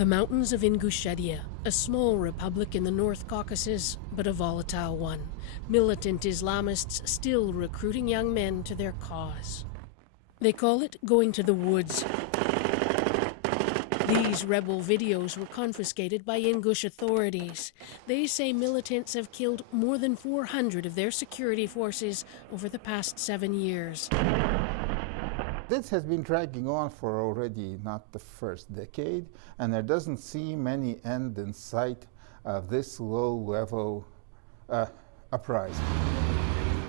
The mountains of Ingushetia, a small republic in the North Caucasus, but a volatile one. Militant Islamists still recruiting young men to their cause. They call it going to the woods. These rebel videos were confiscated by Ingush authorities. They say militants have killed more than 400 of their security forces over the past 7 years. This has been dragging on for already not the first decade, and there doesn't seem any end in sight of this low-level uprising.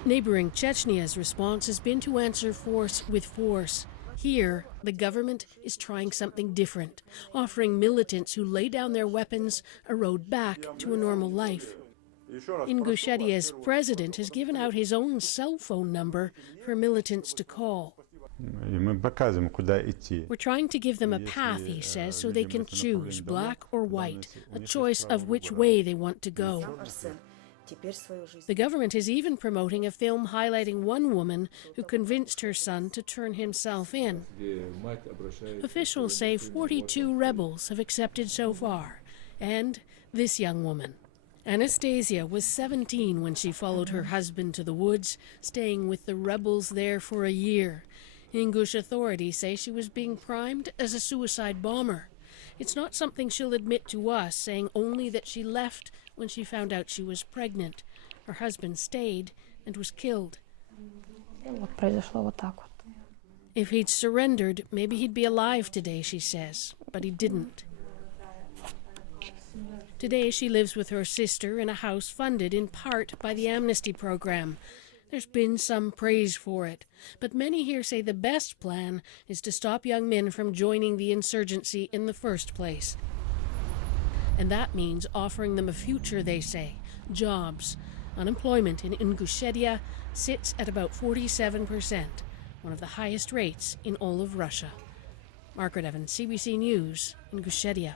Neighboring Chechny's response has been to answer force with force. Here, the government is trying something different, offering militants who lay down their weapons a road back to a normal life. Ingushetia's president has given out his own cell phone number for militants to call. We're trying to give them a path, he says, so they can choose black or white, a choice of which way they want to go. The government is even promoting a film highlighting one woman who convinced her son to turn himself in. Officials say 42 rebels have accepted so far, and this young woman. Anastasia was 17 when she followed her husband to the woods, staying with the rebels there for a year. Ingush authorities say she was being primed as a suicide bomber. It's not something she'll admit to us, saying only that she left when she found out she was pregnant. Her husband stayed and was killed. If he'd surrendered, maybe he'd be alive today, she says, but he didn't. Today she lives with her sister in a house funded in part by the amnesty program. There's been some praise for it, but many here say the best plan is to stop young men from joining the insurgency in the first place. And that means offering them a future, they say, jobs. Unemployment in Ingushetia sits at about 47%, one of the highest rates in all of Russia. Margaret Evans, CBC News, Ingushetia.